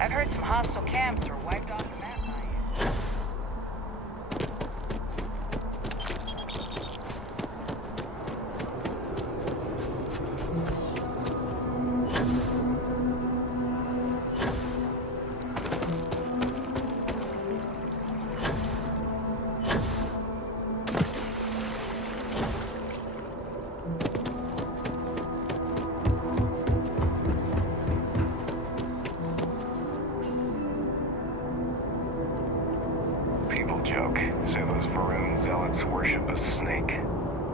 I've heard some hostile camps are wiped off the map by you. Joke. Say those Varun zealots worship a snake.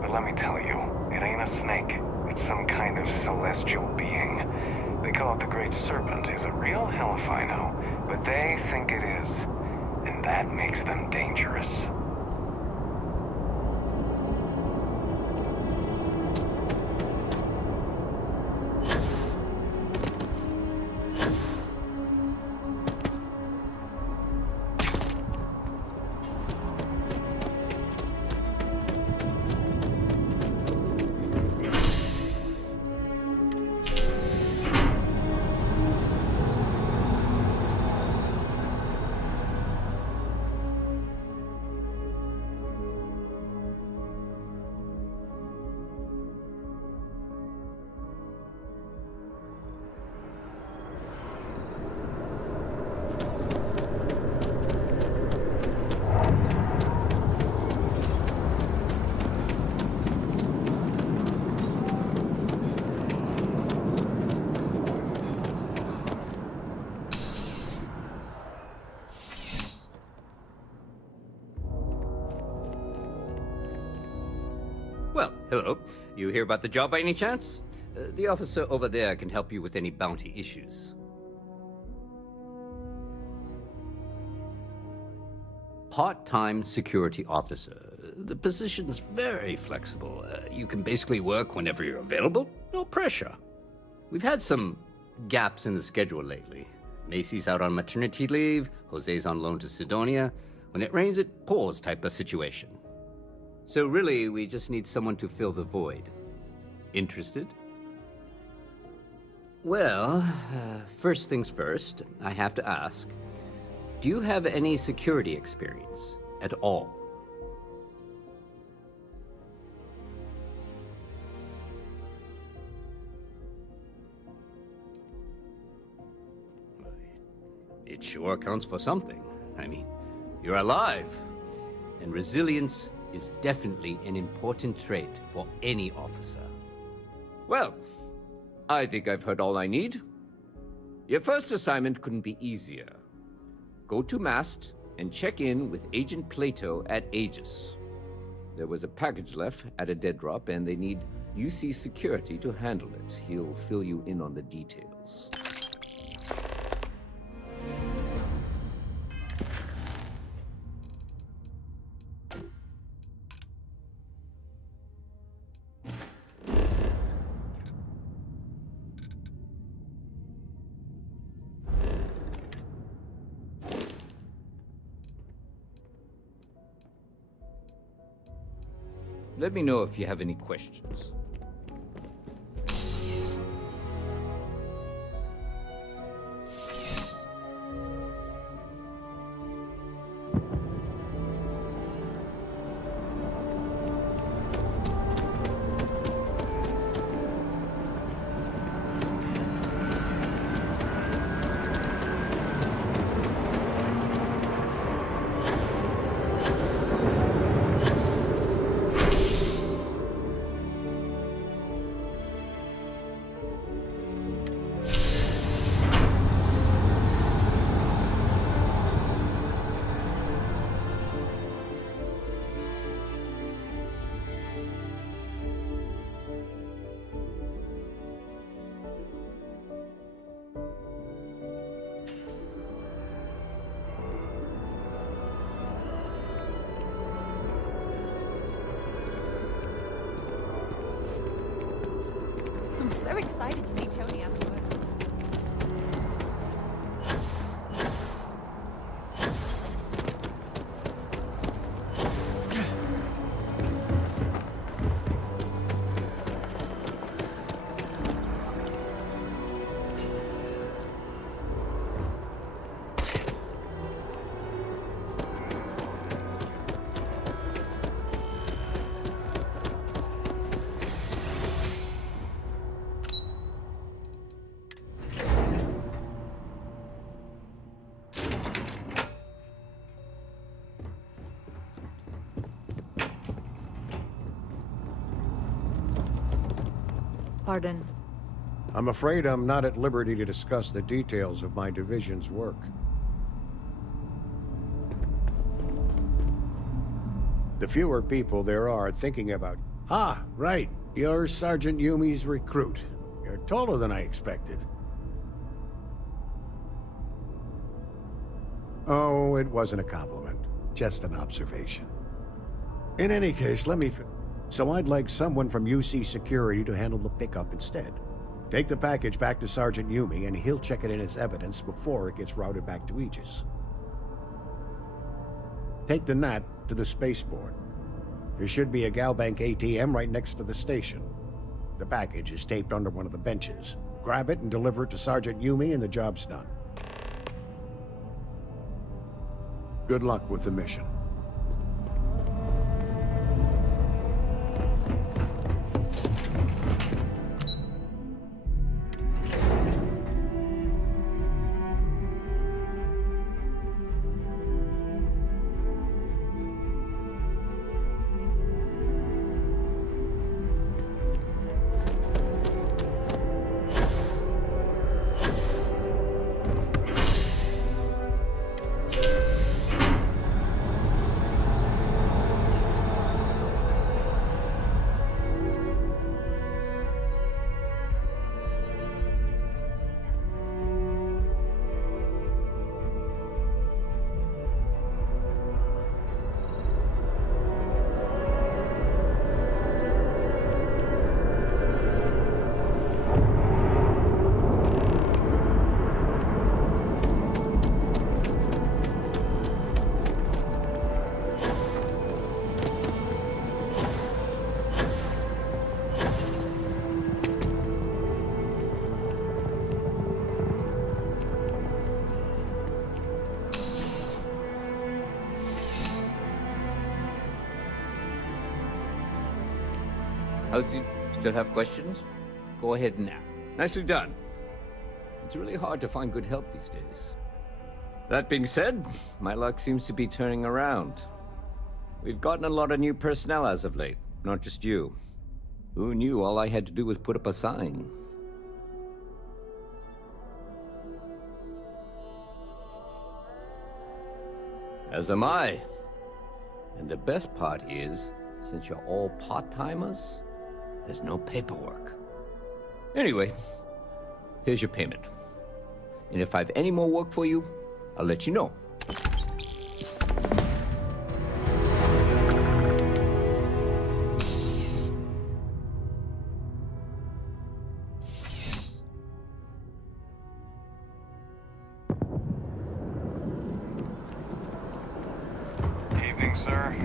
But let me tell you, it ain't a snake. It's some kind of celestial being. They call it the Great Serpent. Is it real? Hell if I know. But they think it is. And that makes them dangerous. Well, hello. You hear about the job by any chance? The officer over there can help you with any bounty issues. Part-time security officer. The position's very flexible. You can basically work whenever you're available. No pressure. We've had some gaps in the schedule lately. Macy's out on maternity leave, Jose's on loan to Sidonia. When it rains, it pours type of situation. So really, we just need someone to fill the void. Interested? Well, first things first, I have to ask, do you have any security experience at all? It sure counts for something. I mean, you're alive, and resilience is definitely an important trait for any officer. Well, I think I've heard all I need. Your first assignment couldn't be easier. Go to Mast and check in with Agent Plato at Aegis. There was a package left at a dead drop, and they need UC security to handle it. He'll fill you in on the details. Let me know if you have any questions. I'm so excited to see Tony afterwards. Pardon. I'm afraid I'm not at liberty to discuss the details of my division's work. The fewer people there are thinking about... Ah, right. You're Sergeant Yumi's recruit. You're taller than I expected. Oh, it wasn't a compliment. Just an observation. In any case, let me... So I'd like someone from UC Security to handle the pickup instead. Take the package back to Sergeant Yumi, and he'll check it in as evidence before it gets routed back to Aegis. Take the NAT to the spaceport. There should be a Galbank ATM right next to the station. The package is taped under one of the benches. Grab it and deliver it to Sergeant Yumi, and the job's done. Good luck with the mission. How's you still have questions? Go ahead now. Nicely done. It's really hard to find good help these days. That being said, my luck seems to be turning around. We've gotten a lot of new personnel as of late, not just you. Who knew all I had to do was put up a sign? As am I. And the best part is, since you're all part-timers, there's no paperwork. Anyway, here's your payment. And if I have any more work for you, I'll let you know. Evening, sir.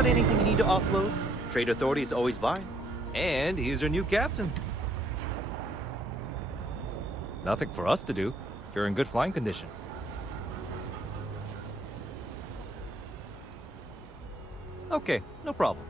Got anything you need to offload? Trade Authority is always buying. And he's your new captain. Nothing for us to do. You're in good flying condition. Okay, no problem.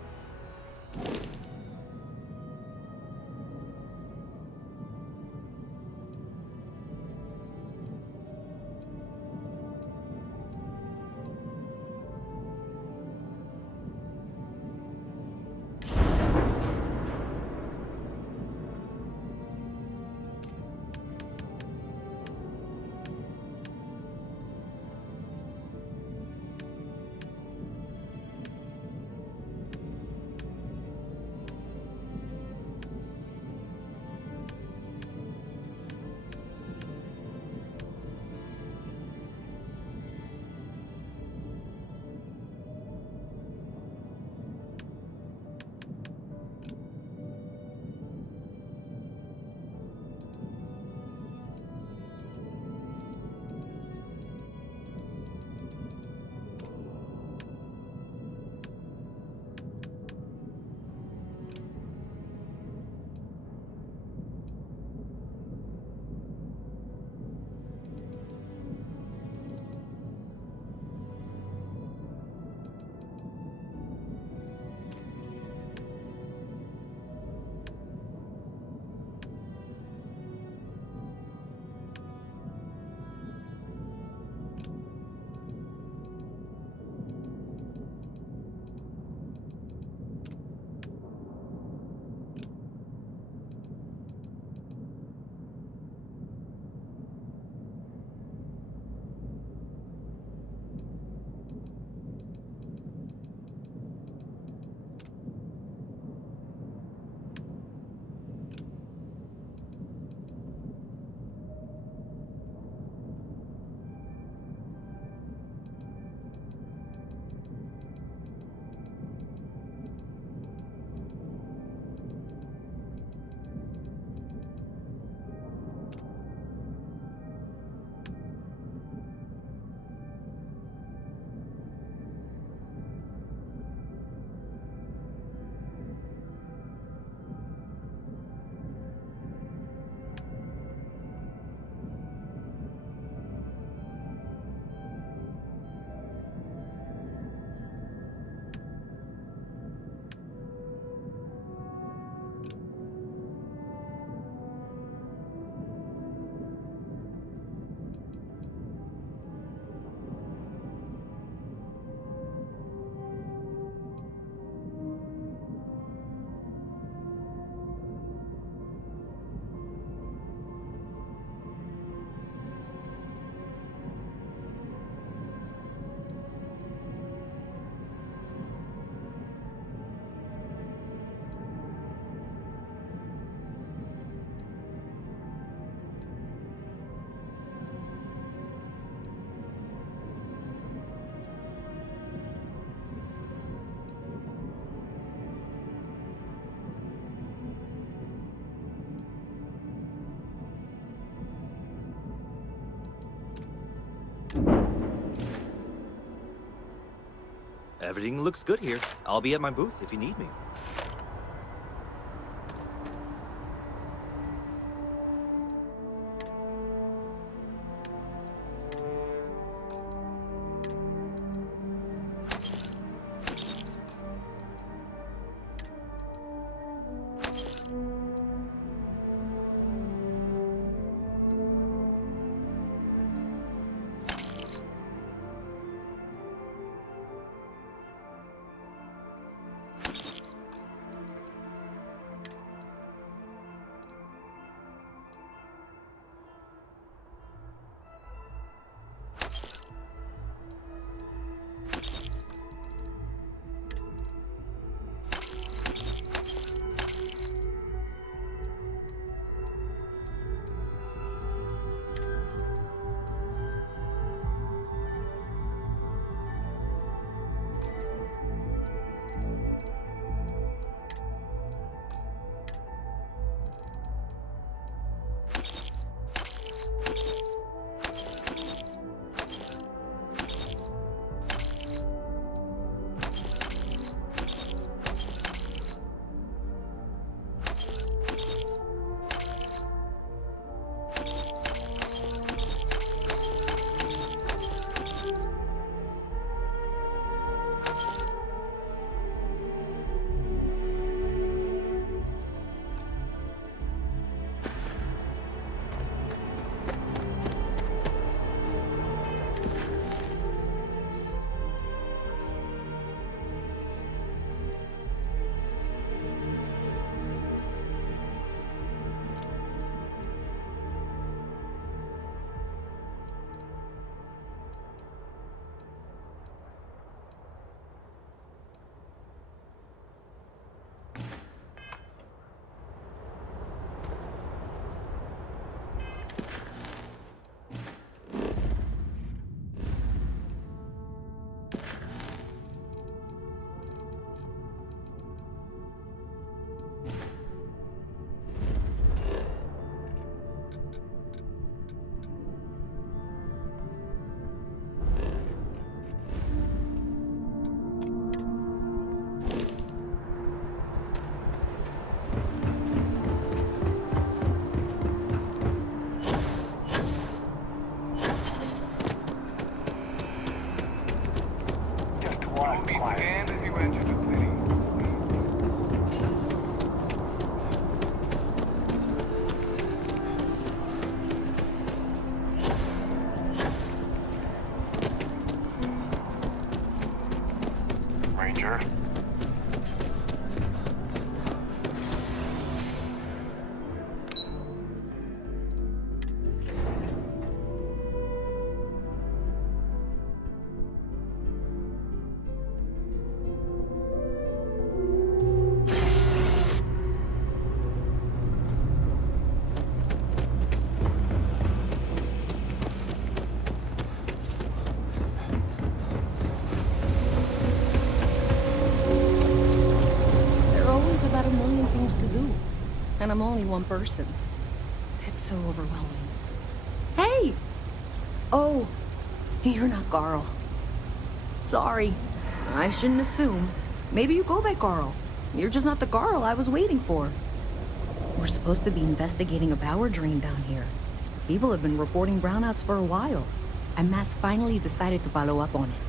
Everything looks good here. I'll be at my booth if you need me. will be scanned as you enter the city. Ranger? There are always about a million things to do. And I'm only one person. It's so overwhelming. Hey! Oh, you're not Carl. Sorry. I shouldn't assume. Maybe you go by Carl. You're just not the Carl I was waiting for. We're supposed to be investigating a power drain down here. People have been reporting brownouts for a while. And Mass finally decided to follow up on it.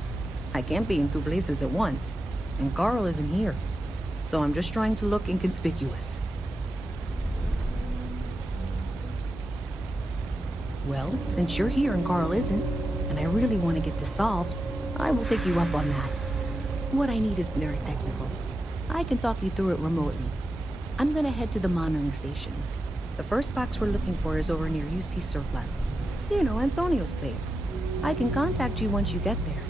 I can't be in two places at once. And Carl isn't here. So I'm just trying to look inconspicuous. Well, since you're here and Carl isn't, and I really want to get this solved, I will take you up on that. What I need isn't very technical. I can talk you through it remotely. I'm gonna head to the monitoring station. The first box we're looking for is over near UC Surplus. You know, Antonio's place. I can contact you once you get there.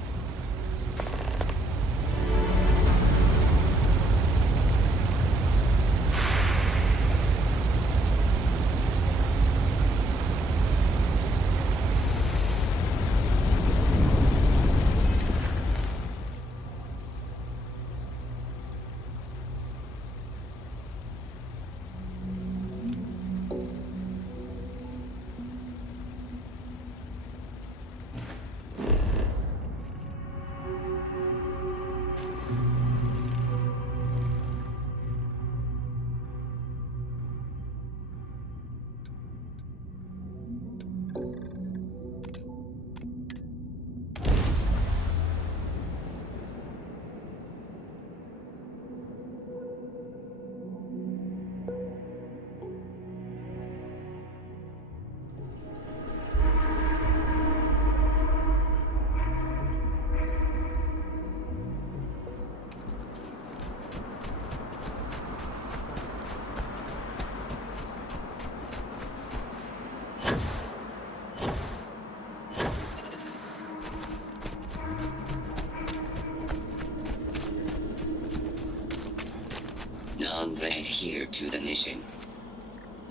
Non-adhere to the mission.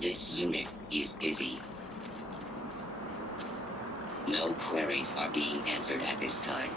This unit is busy. No queries are being answered at this time.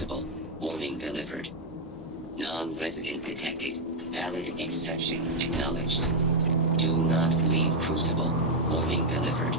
Crucible. Warning delivered. Non-resident detected. Valid exception acknowledged. Do not leave Crucible. Warning delivered.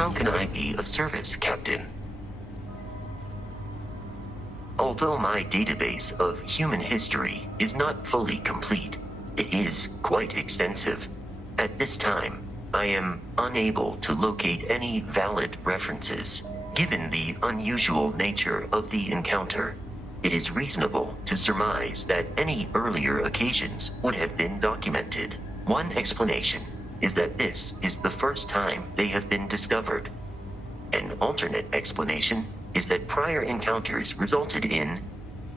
How can I be of service, Captain? Although my database of human history is not fully complete, it is quite extensive. At this time, I am unable to locate any valid references. Given the unusual nature of the encounter, it is reasonable to surmise that any earlier occasions would have been documented. One explanation is that this is the first time they have been discovered. An alternate explanation is that prior encounters resulted in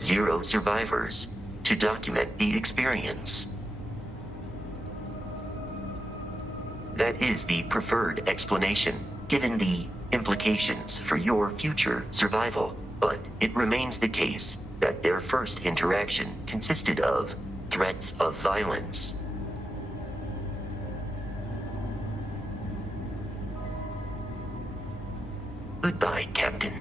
0 survivors to document the experience. That is the preferred explanation, given the implications for your future survival, but it remains the case that their first interaction consisted of threats of violence. Goodbye, Captain.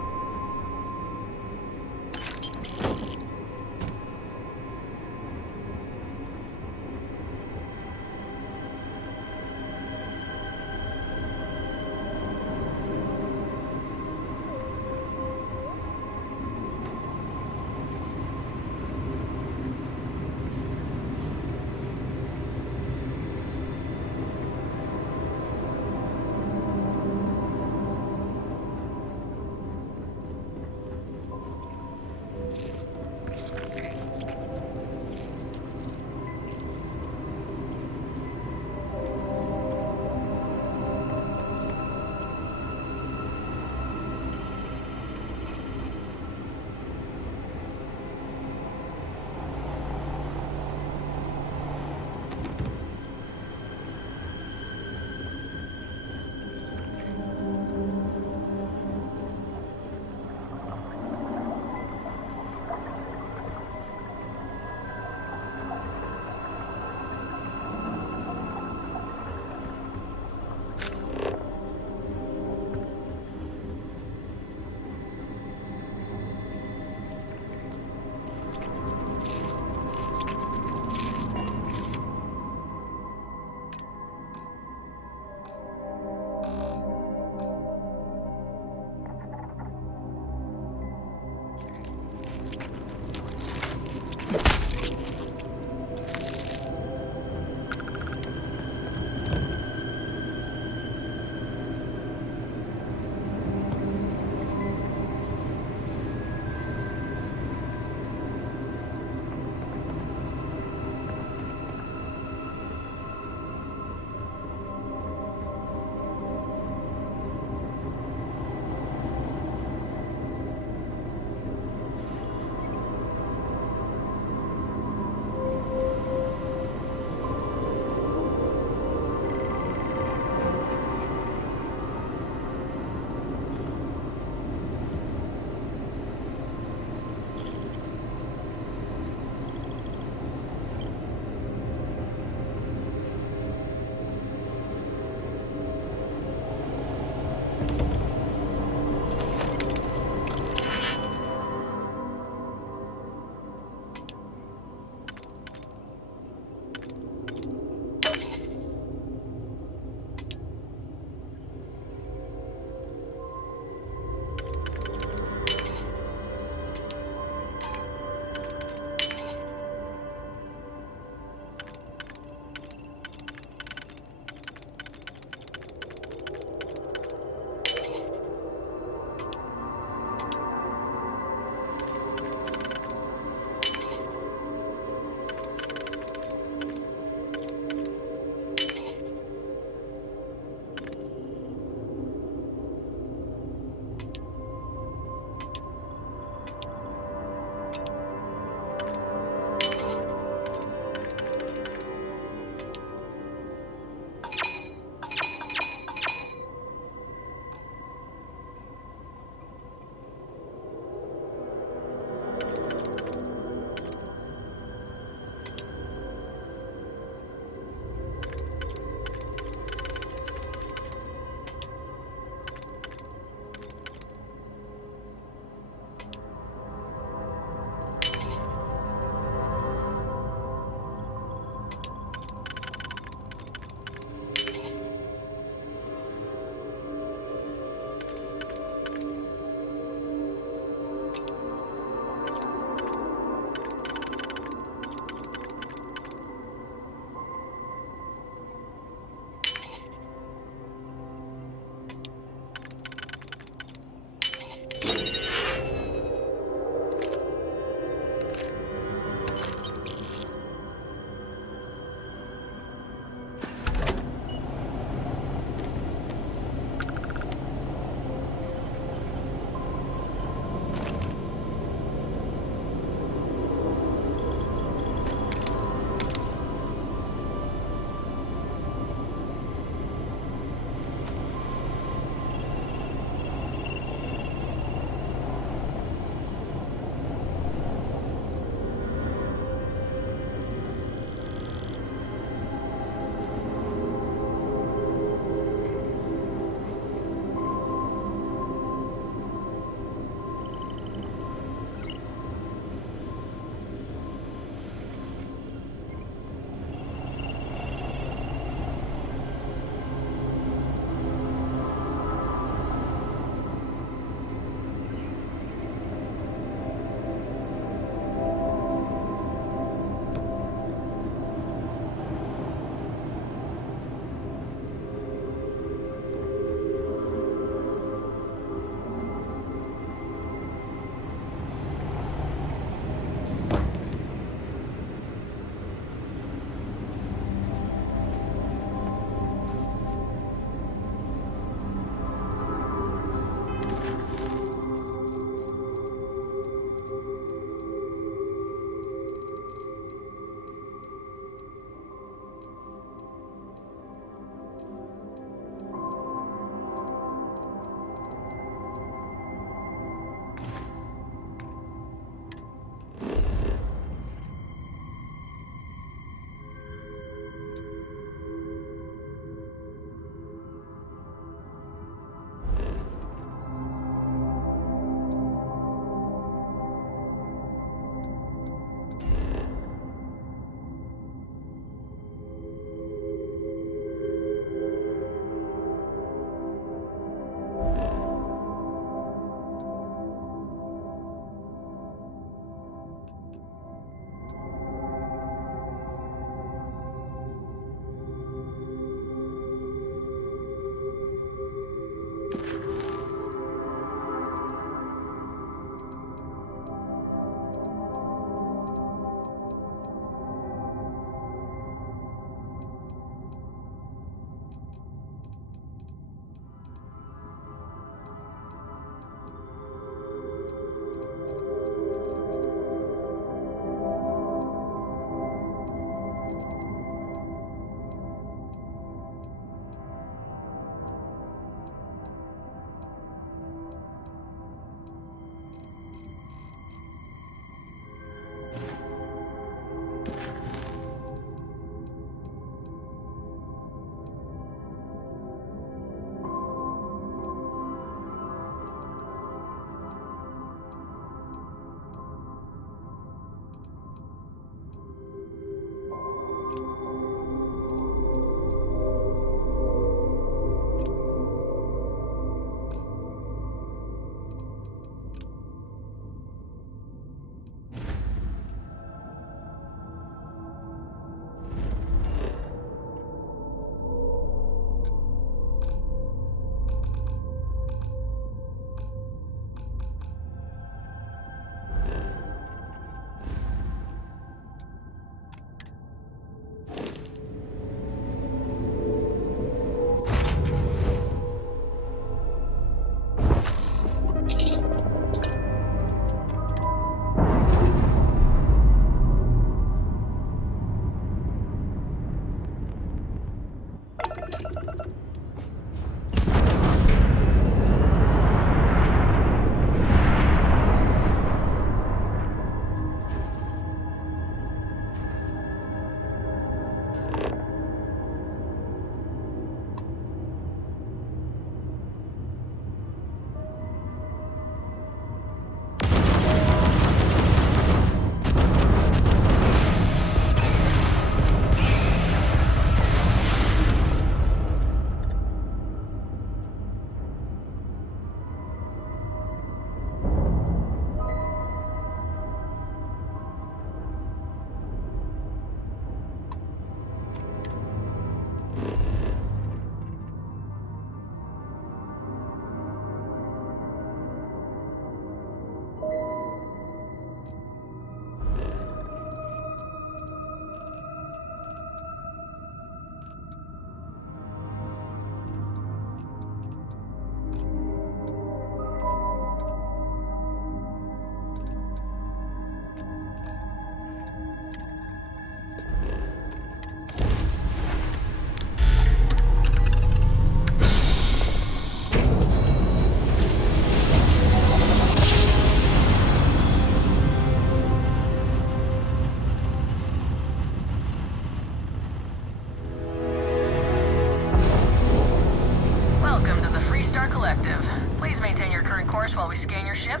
ship?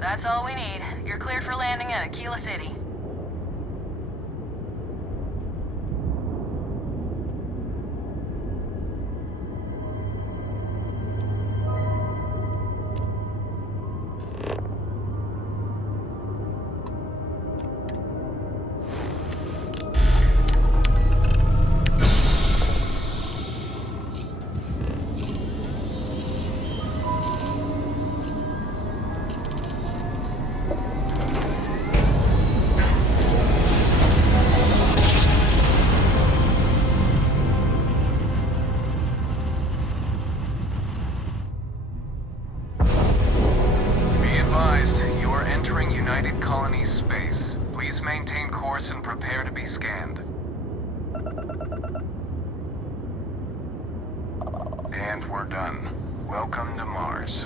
That's all we need. You're cleared for landing at Aquila City. Be advised, you are entering United Colonies space. Please maintain course and prepare to be scanned. And we're done. Welcome to Mars.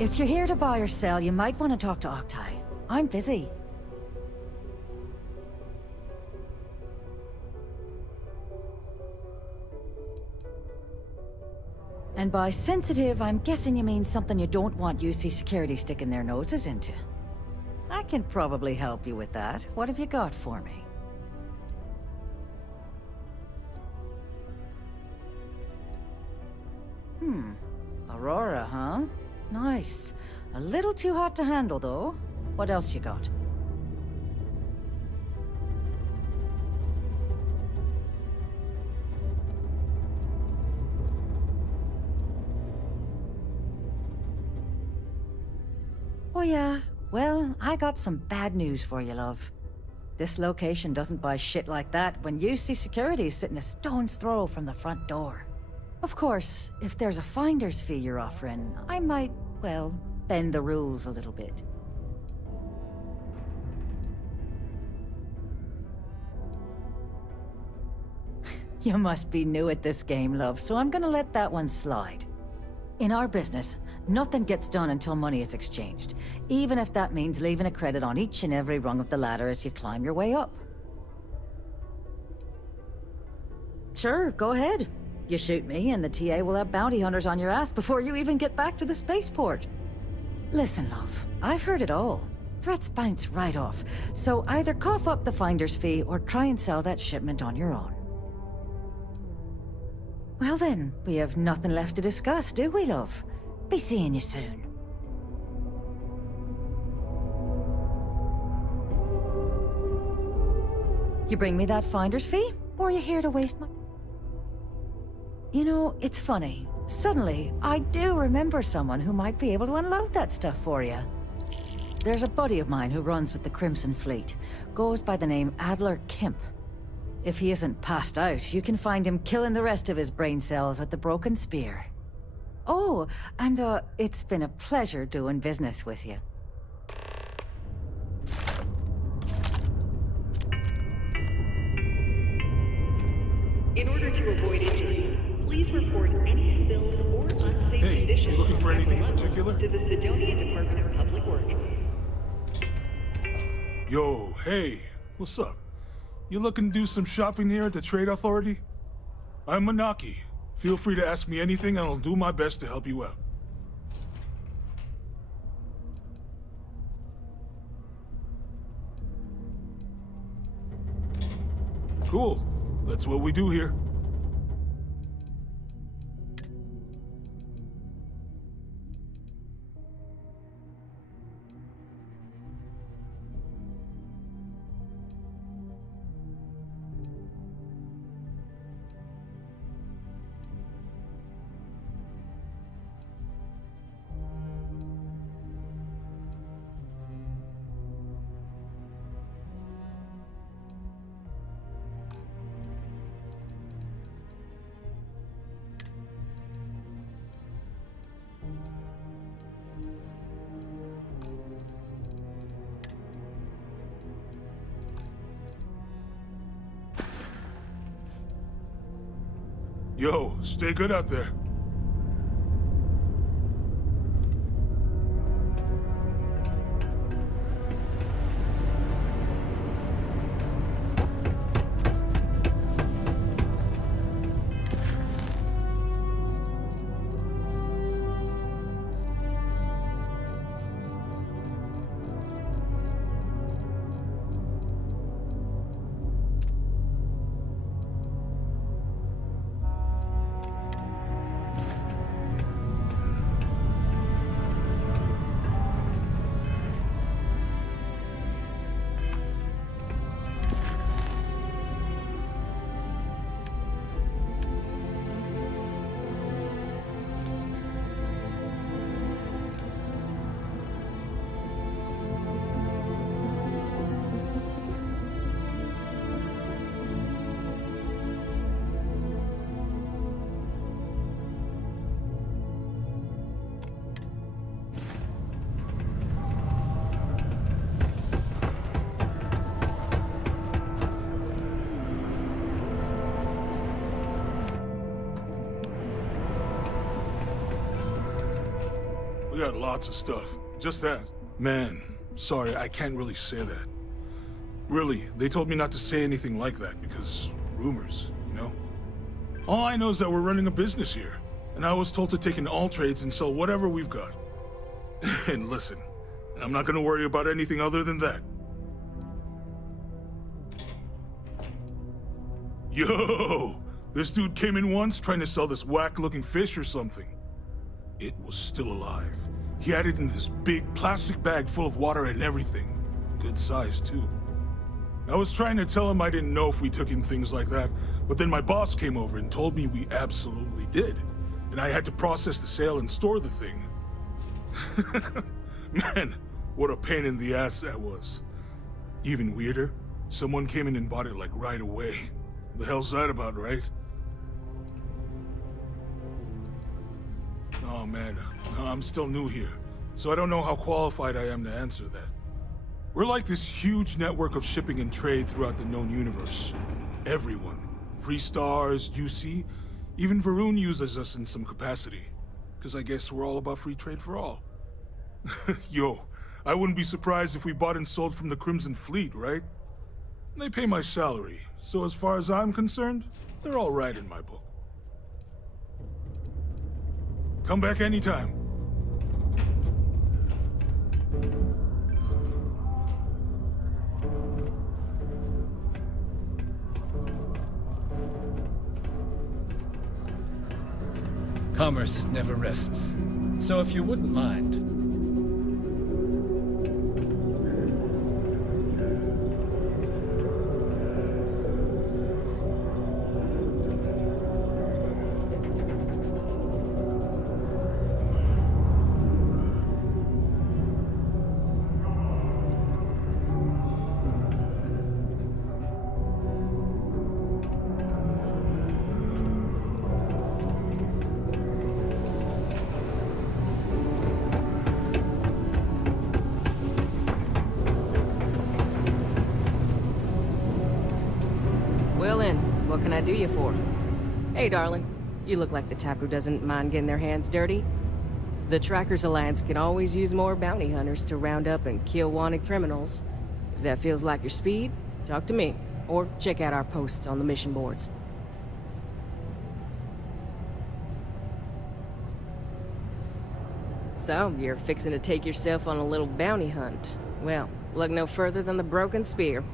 If you're here to buy or sell, you might want to talk to Octai. I'm busy. And by sensitive, I'm guessing you mean something you don't want UC Security sticking their noses into. I can probably help you with that. What have you got for me? Aurora, huh? Nice. A little too hot to handle, though. What else you got? Oh yeah, well, I got some bad news for you, love. This location doesn't buy shit like that when UC Security's sitting a stone's throw from the front door. Of course, if there's a finder's fee you're offering, I might, well, bend the rules a little bit. You must be new at this game, love, so I'm gonna let that one slide. In our business, nothing gets done until money is exchanged, even if that means leaving a credit on each and every rung of the ladder as you climb your way up. Sure, go ahead. You shoot me, and the TA will have bounty hunters on your ass before you even get back to the spaceport. Listen, love, I've heard it all. Threats bounce right off, so either cough up the finder's fee or try and sell that shipment on your own. Well then, we have nothing left to discuss, do we, love? Be seeing you soon. You bring me that finder's fee, or are you here to waste my... You know, it's funny. Suddenly, I do remember someone who might be able to unload that stuff for you. There's a buddy of mine who runs with the Crimson Fleet. Goes by the name Adler Kemp. If he isn't passed out, you can find him killing the rest of his brain cells at the Broken Spear. Oh, and it's been a pleasure doing business with you. In order to avoid injury, please report any spills or unsafe Hey, conditions you looking for at anything in the level particular? to the Sidonia Department of Public Works. Yo, hey, what's up? You looking to do some shopping here at the Trade Authority? I'm Manaki. Feel free to ask me anything and I'll do my best to help you out. Cool. That's what we do here. Yo, stay good out there. We got lots of stuff. Just that. Man, sorry, I can't really say that. Really, they told me not to say anything like that because rumors, you know? All I know is that we're running a business here, and I was told to take in all trades and sell whatever we've got. And listen, I'm not gonna worry about anything other than that. Yo! This dude came in once trying to sell this whack-looking fish or something. It was still alive. He had it in this big plastic bag full of water and everything. Good size, too. I was trying to tell him I didn't know if we took in things like that, but then my boss came over and told me we absolutely did. And I had to process the sale and store the thing. Man, what a pain in the ass that was. Even weirder, someone came in and bought it like right away. The hell's that about, right? Oh man, I'm still new here, so I don't know how qualified I am to answer that. We're like this huge network of shipping and trade throughout the known universe. Everyone. Free Stars, UC, even Varun uses us in some capacity. Because I guess we're all about free trade for all. Yo, I wouldn't be surprised if we bought and sold from the Crimson Fleet, right? They pay my salary, so as far as I'm concerned, they're all right in my book. Come back anytime. Commerce never rests. So if you wouldn't mind... Well then, what can I do you for? Hey, darling. You look like the type who doesn't mind getting their hands dirty. The Trackers Alliance can always use more bounty hunters to round up and kill wanted criminals. If that feels like your speed, talk to me. Or check out our posts on the mission boards. So, you're fixing to take yourself on a little bounty hunt. Well, look no further than the Broken Spear.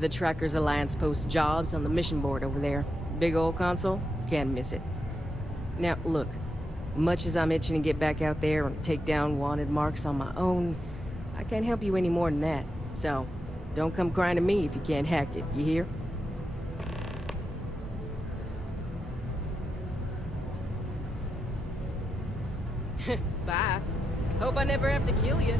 The Trackers Alliance posts jobs on the mission board over there. Big old console, can't miss it. Now, look, much as I'm itching to get back out there and take down wanted marks on my own, I can't help you any more than that. So, don't come crying to me if you can't hack it, you hear? Bye. Hope I never have to kill you.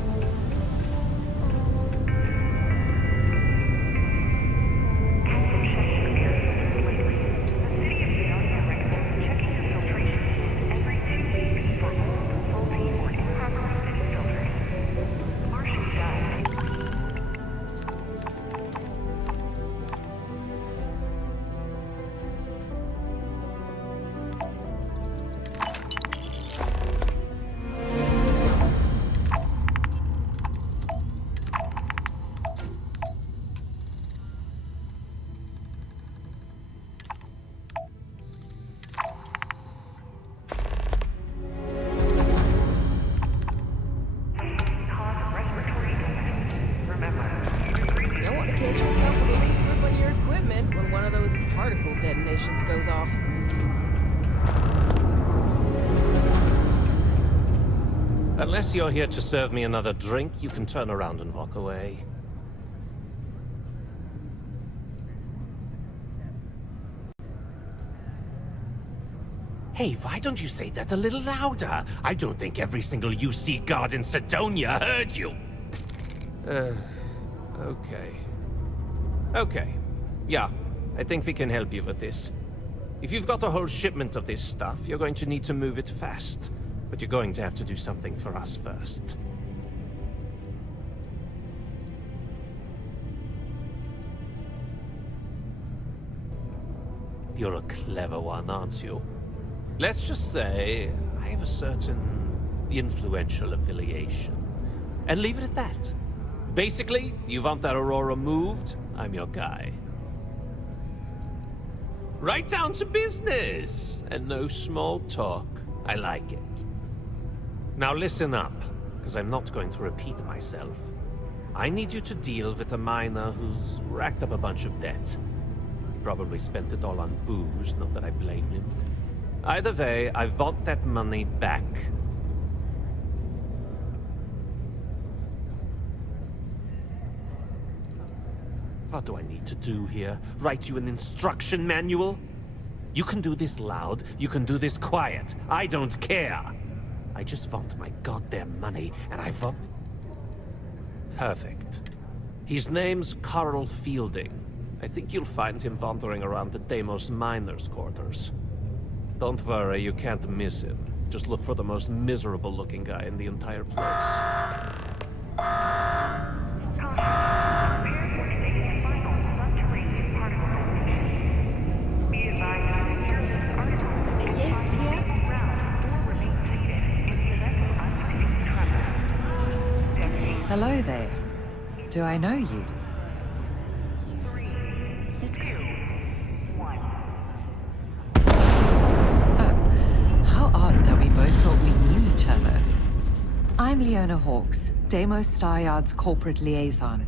Goes off. Unless you're here to serve me another drink, you can turn around and walk away. Hey, why don't you say that a little louder? I don't think every single UC guard in Sidonia heard you. Okay. Okay. Yeah, I think we can help you with this. If you've got a whole shipment of this stuff, you're going to need to move it fast. But you're going to have to do something for us first. You're a clever one, aren't you? Let's just say I have a certain influential affiliation. And leave it at that. Basically, you want that Aurora moved, I'm your guy. Right down to business, and no small talk. I like it. Now listen up, because I'm not going to repeat myself. I need you to deal with a miner who's racked up a bunch of debt. He probably spent it all on booze, not that I blame him. Either way, I want that money back. What do I need to do here? Write you an instruction manual? You can do this loud, you can do this quiet. I don't care. I just want my goddamn money, and I want... Perfect. His name's Carl Fielding. I think you'll find him wandering around the Deimos miners' quarters. Don't worry, you can't miss him. Just look for the most miserable-looking guy in the entire place. Hello there. Do I know you? Let's go. How odd that we both thought we knew each other. I'm Leona Hawks, Deimos Staryard's corporate liaison.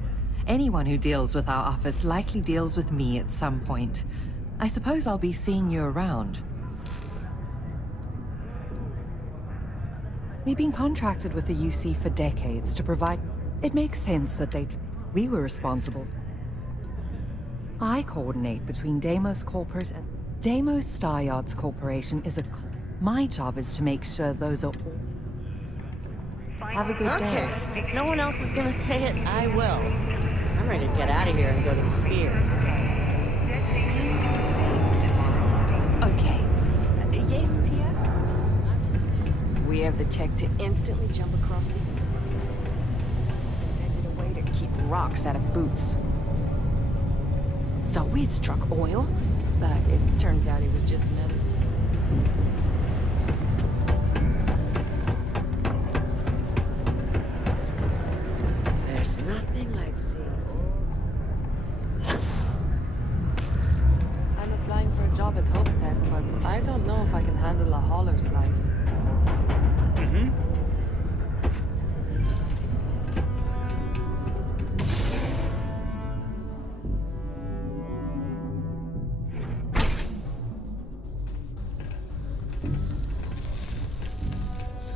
Anyone who deals with our office likely deals with me at some point. I suppose I'll be seeing you around. We've been contracted with the UC for decades to provide... It makes sense that we were responsible. I coordinate between Deimos Corporate and... Deimos Star Yards Corporation is a... My job is to make sure those are all... Have a good day. Okay, if no one else is gonna say it, I will. I'm ready to get out of here and go to the Spear. Okay. Yes, Tia? We have the tech to instantly jump across the universe. Invented a way to keep rocks out of boots. Thought we'd struck oil, but it turns out it was just another... There's nothing like seeing old... I'm applying for a job at Hope Tech, but I don't know if I can handle a hauler's life.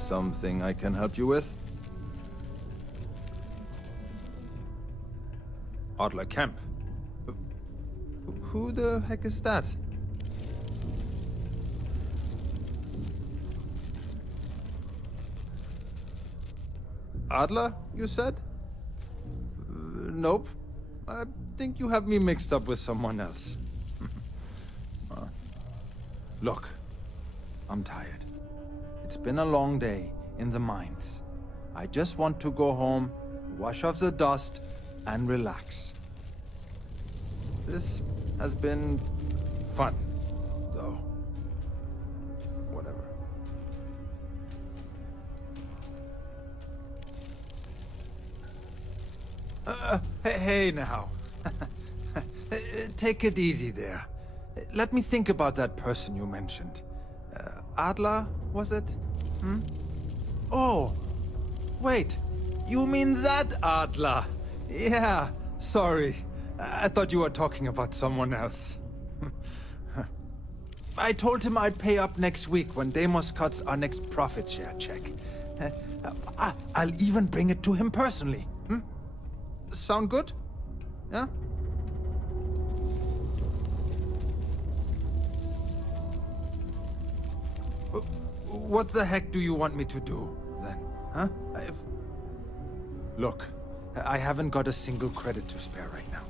Something I can help you with? Adler Camp. Who the heck is that? Adler, you said? Nope. I think you have me mixed up with someone else. Look, I'm tired. It's been a long day in the mines. I just want to go home, wash off the dust, and relax. This has been fun, though. Whatever. Hey now. Take it easy there. Let me think about that person you mentioned. Adler, was it? Oh, wait. You mean that Adler? Yeah, sorry. I thought you were talking about someone else. I told him I'd pay up next week when Deimos cuts our next profit share check. I'll even bring it to him personally. Sound good? Yeah? What the heck do you want me to do, then? Huh? Look, I haven't got a single credit to spare right now.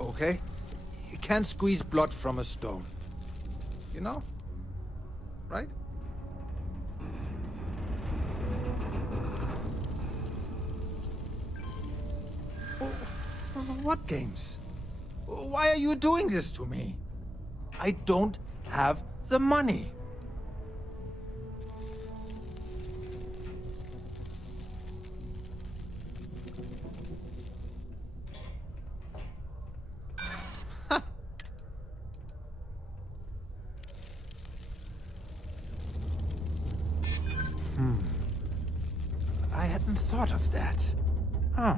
Okay? You can't squeeze blood from a stone. You know? Right? What games? Why are you doing this to me? I don't have the money. I hadn't thought of that. Huh.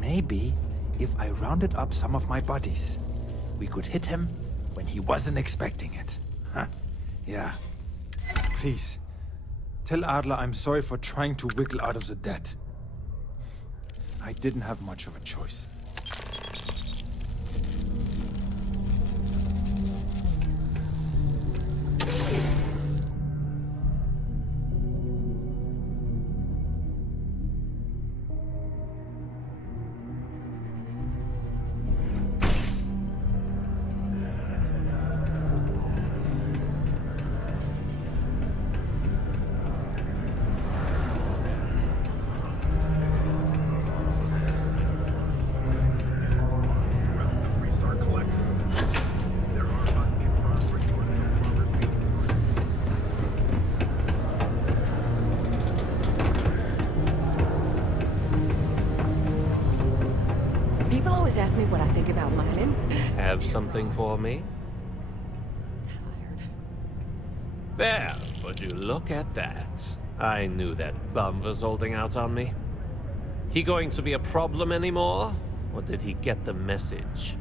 Maybe if I rounded up some of my buddies, we could hit him when he wasn't expecting it. Huh? Yeah. Please, tell Adler I'm sorry for trying to wiggle out of the debt. I didn't have much of a choice. Ask me what I think about mining. Have something for me? There, would you look at that? I knew that bum was holding out on me. He going to be a problem anymore? Or did he get the message?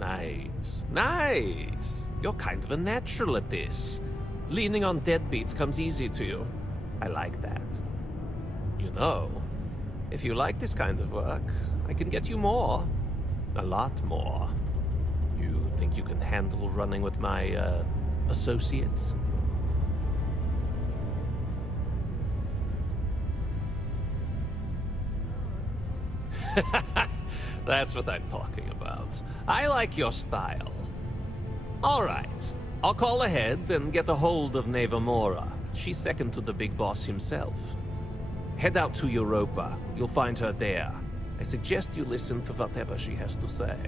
Nice. Nice. You're kind of a natural at this. Leaning on deadbeats comes easy to you. I like that. You know, if you like this kind of work, I can get you more. A lot more. You think you can handle running with my, associates? That's what I'm talking about. I like your style. All right. I'll call ahead and get a hold of Neva Mora. She's second to the big boss himself. Head out to Europa. You'll find her there. I suggest you listen to whatever she has to say.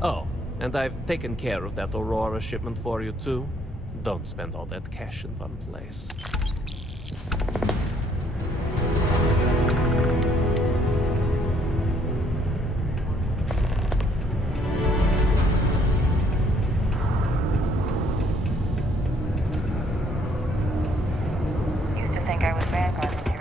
Oh, and I've taken care of that Aurora shipment for you too. Don't spend all that cash in one place. Used to think I was Vanguard material.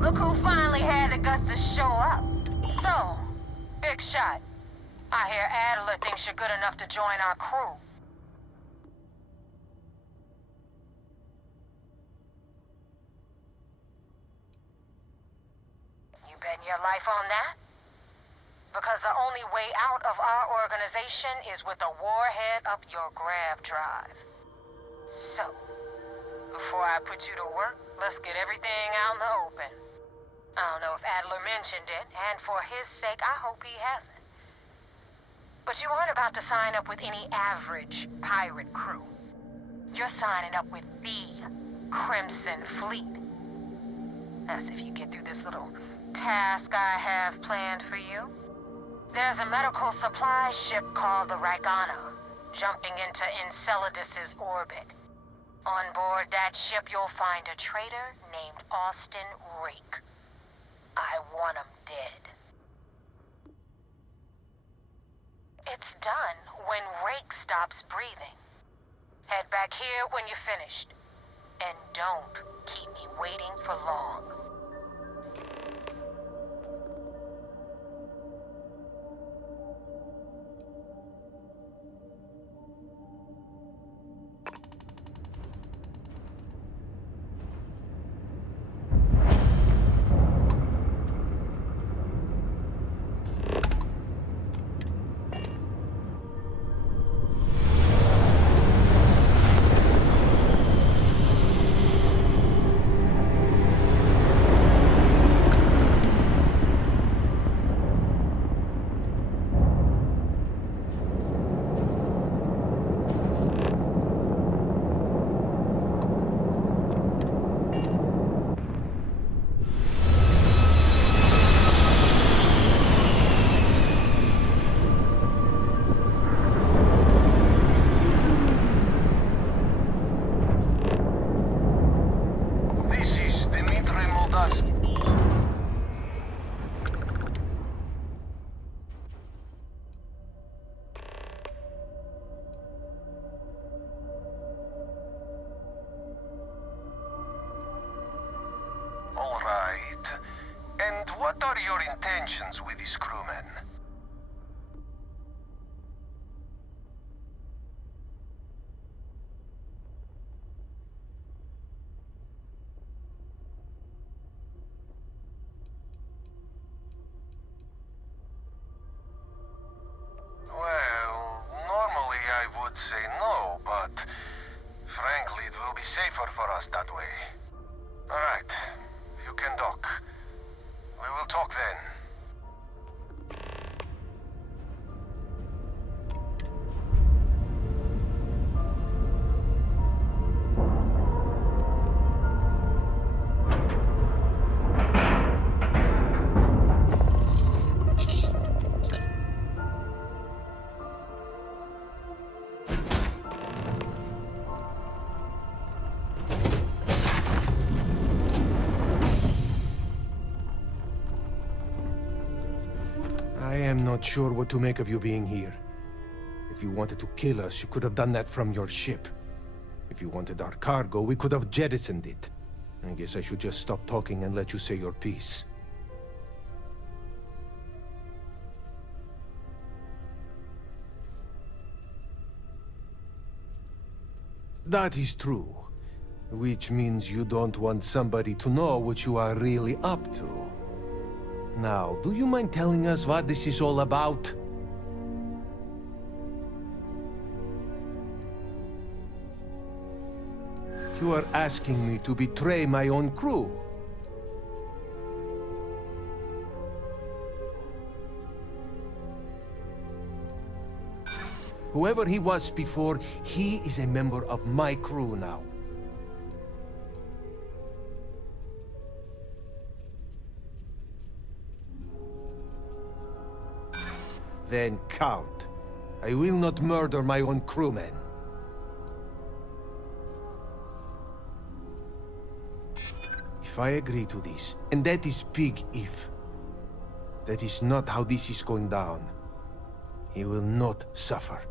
Look who finally had the guts to show up. So, big shot. I hear Adler thinks you're good enough to join our crew. You betting your life on that? Because the only way out of our organization is with a warhead up your grav drive. So, before I put you to work, let's get everything out in the open. I don't know if Adler mentioned it, and for his sake, I hope he hasn't. But you aren't about to sign up with any average pirate crew. You're signing up with the Crimson Fleet. That's if you get through this little task I have planned for you. There's a medical supply ship called the Ragana, jumping into Enceladus's orbit. On board that ship, you'll find a traitor named Austin Rake. I want him dead. It's done when Rake stops breathing. Head back here when you're finished. And don't keep me waiting for long. And what are your intentions with these crewmen? Well, normally I would say no, but frankly, it will be safer for us that way. All right, you can dock. We will talk then. I am not sure what to make of you being here. If you wanted to kill us, you could have done that from your ship. If you wanted our cargo, we could have jettisoned it. I guess I should just stop talking and let you say your piece. That is true. Which means you don't want somebody to know what you are really up to. Now, do you mind telling us what this is all about? You are asking me to betray my own crew. Whoever he was before, he is a member of my crew now. Then count. I will not murder my own crewmen. If I agree to this, and that is big if, that is not how this is going down. He will not suffer.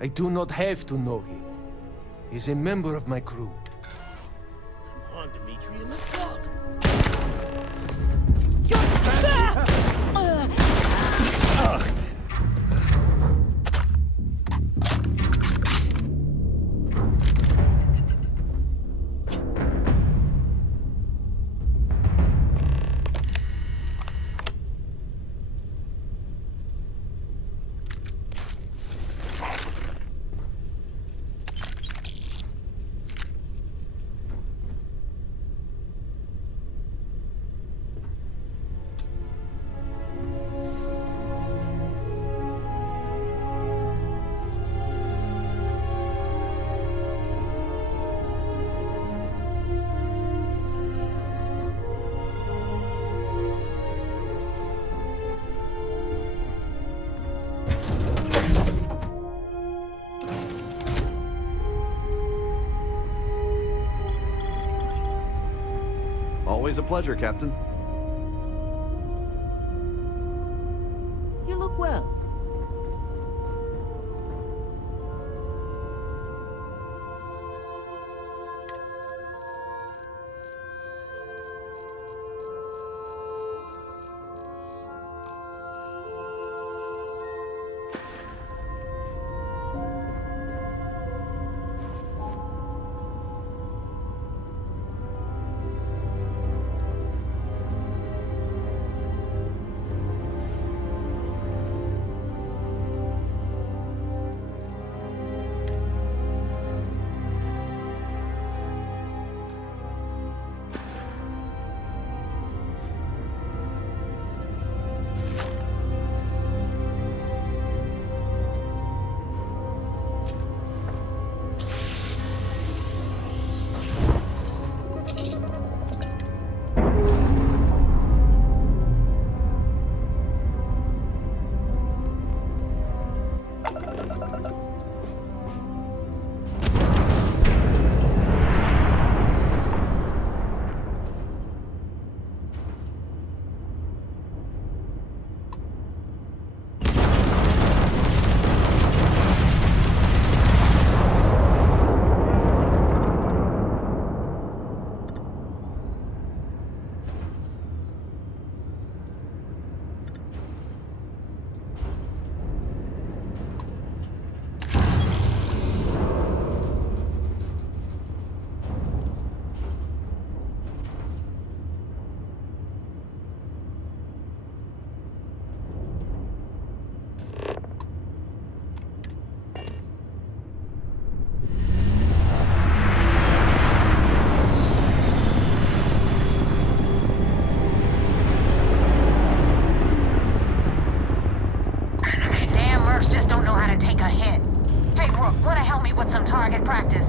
I do not have to know him. He's a member of my crew. Come on, Dimitri, and let's talk. Always a pleasure, Captain. You look well. with some target practice.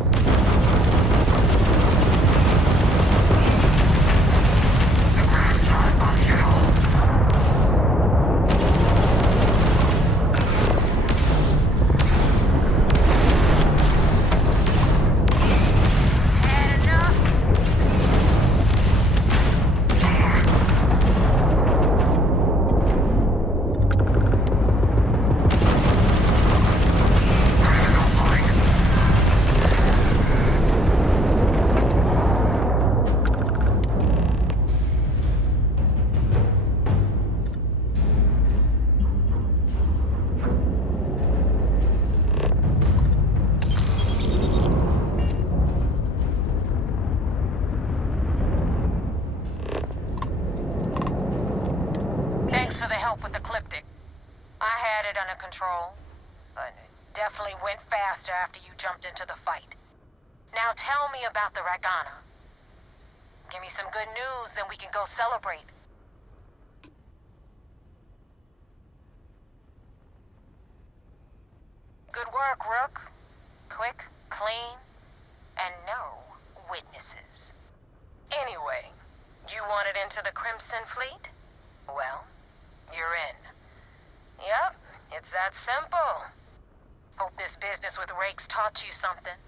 Definitely went faster after you jumped into the fight. Now tell me about the Ragana. Give me some good news, then we can go celebrate. Good work, Rook. Quick, clean, and no witnesses. Anyway, you wanted into the Crimson Fleet? Well, you're in. Yep, it's that simple. Hope this business with Rakes taught you something.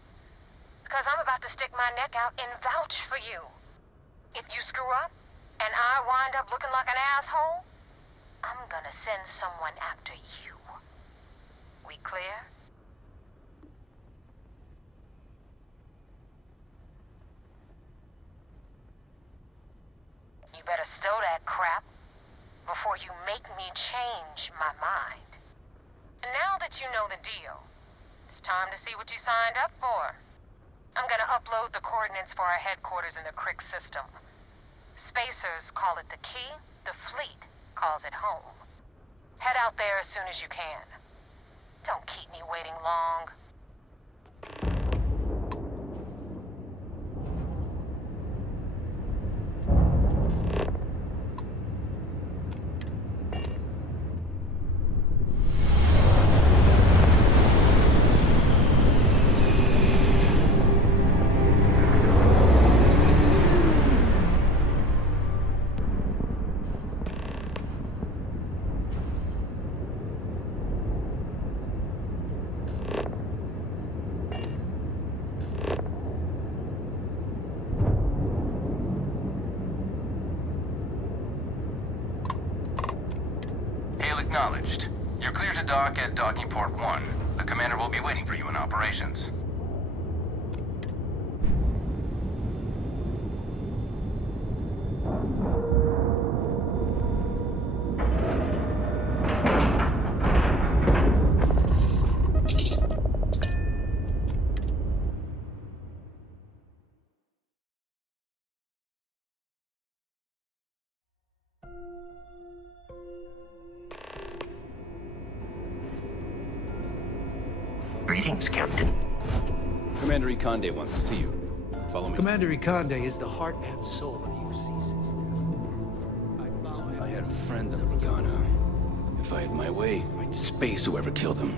Because I'm about to stick my neck out and vouch for you. If you screw up, and I wind up looking like an asshole, I'm gonna send someone after you. We clear? You better stow that crap before you make me change my mind. And now that you know the deal, it's time to see what you signed up for. I'm gonna upload the coordinates for our headquarters in the Crick system. Spacers call it the key, the fleet calls it home. Head out there as soon as you can. Don't keep me waiting long. Acknowledged. You're clear to dock at Docking Port 1. The commander will be waiting for you in operations. Greetings, Captain. Commander Ikonde wants to see you. Follow me. Commander Ikonde is the heart and soul of UC system. I had a friend in the Ragana. If I had my way, I'd space whoever killed him.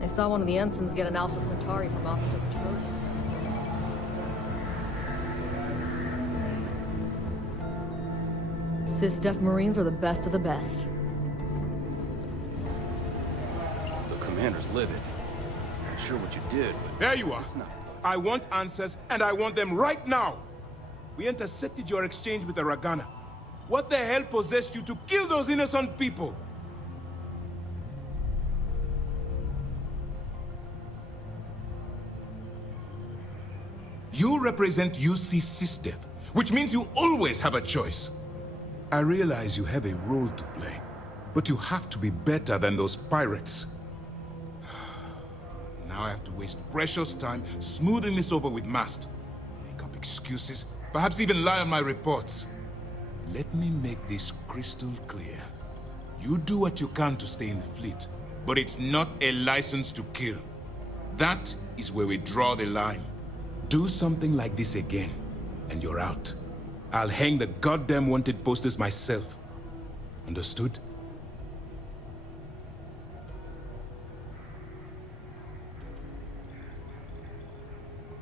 I saw one of the ensigns get an Alpha Centauri from Officer Petroleum. Sys-Def Marines are the best of the best. The commander's livid. Not sure what you did, but... There you are. I want answers, and I want them right now! We intercepted your exchange with the Ragana. What the hell possessed you to kill those innocent people? You represent UC Sys-Def, which means you always have a choice. I realize you have a role to play, but you have to be better than those pirates. Now I have to waste precious time smoothing this over with Mast. Make up excuses, perhaps even lie on my reports. Let me make this crystal clear. You do what you can to stay in the fleet, but it's not a license to kill. That is where we draw the line. Do something like this again, and you're out. I'll hang the goddamn wanted posters myself. Understood?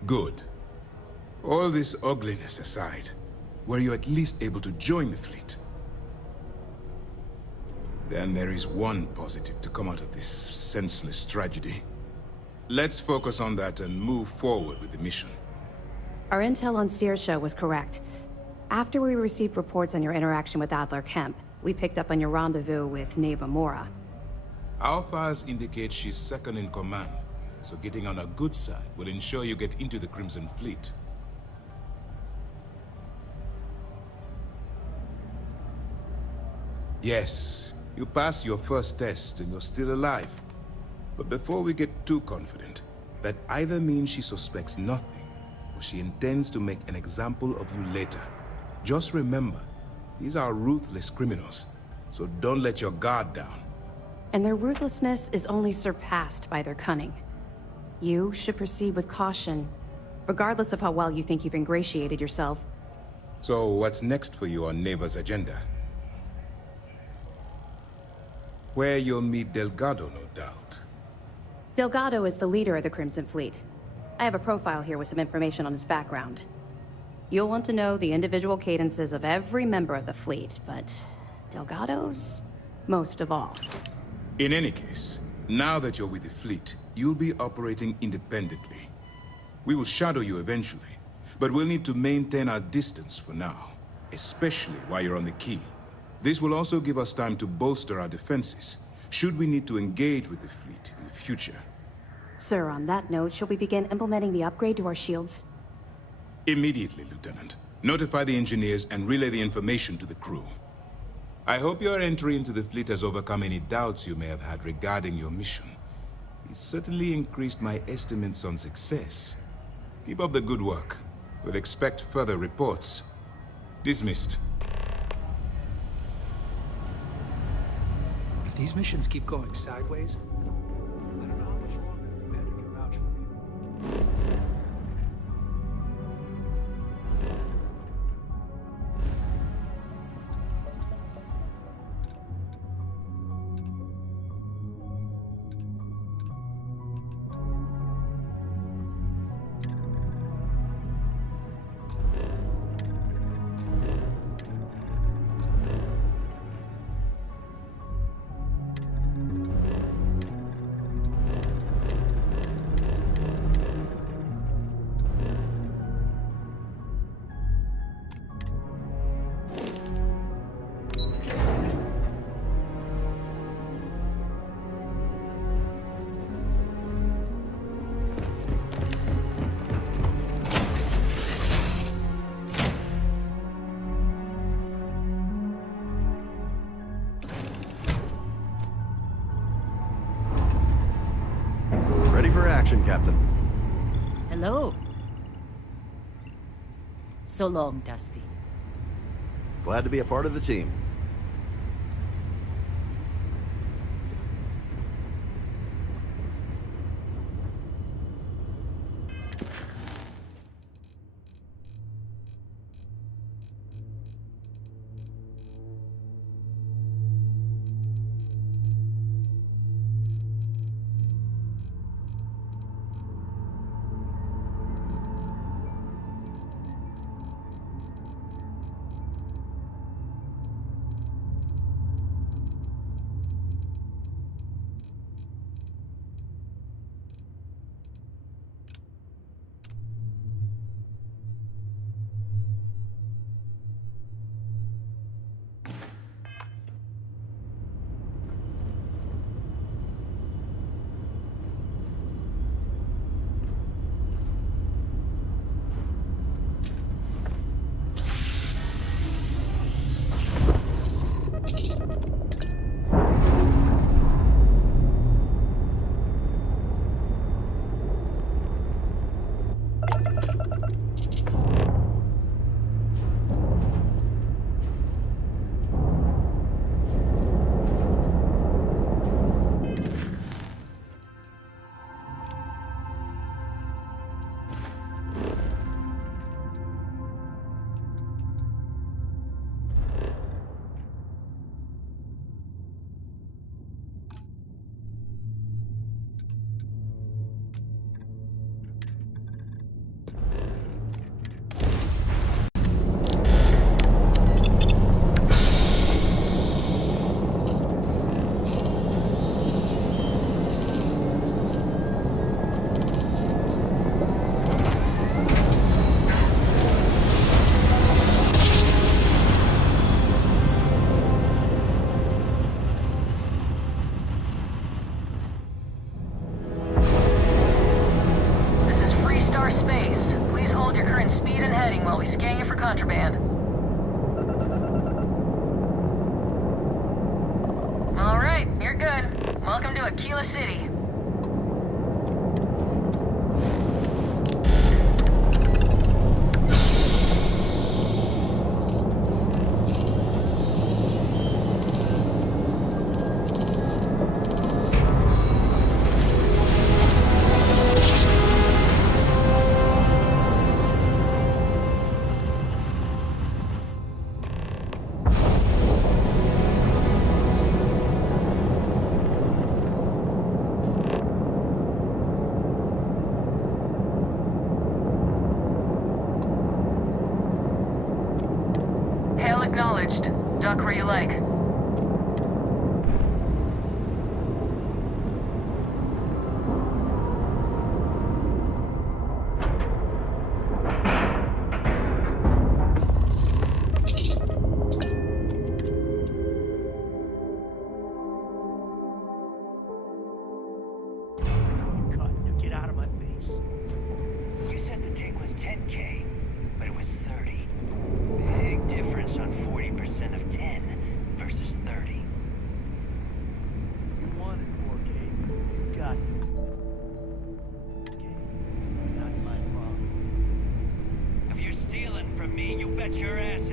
Good. All this ugliness aside, were you at least able to join the fleet? Then there is one positive to come out of this senseless tragedy. Let's focus on that and move forward with the mission. Our intel on Saoirse was correct. After we received reports on your interaction with Adler Kemp, we picked up on your rendezvous with Neva Mora. Our files indicate she's second in command, so getting on her good side will ensure you get into the Crimson Fleet. Yes, you passed your first test and you're still alive. But before we get too confident, that either means she suspects nothing, or she intends to make an example of you later. Just remember, these are ruthless criminals, so don't let your guard down. And their ruthlessness is only surpassed by their cunning. You should proceed with caution, regardless of how well you think you've ingratiated yourself. So what's next for you on Neva's agenda? Where you'll meet Delgado, no doubt. Delgado is the leader of the Crimson Fleet. I have a profile here with some information on his background. You'll want to know the individual cadences of every member of the fleet, but Delgado's most of all. In any case, now that you're with the fleet, you'll be operating independently. We will shadow you eventually, but we'll need to maintain our distance for now, especially while you're on the key. This will also give us time to bolster our defenses, should we need to engage with the fleet in the future. Sir, on that note, shall we begin implementing the upgrade to our shields? Immediately, Lieutenant. Notify the engineers and relay the information to the crew. I hope your entry into the fleet has overcome any doubts you may have had regarding your mission. It certainly increased my estimates on success. Keep up the good work. We'll expect further reports. Dismissed. If these missions keep going sideways, I don't know how much longer the commander can vouch for you. Ready for action, Captain. Hello. So long, Dusty. Glad to be a part of the team. Welcome to Aquila City. Hail acknowledged. Duck where you like. Get out of my face. You said the take was 10K, but it was 30. Big difference on 40% of 10 versus 30. You wanted 4K, you got it. Okay, not my problem. If you're stealing from me, you bet your ass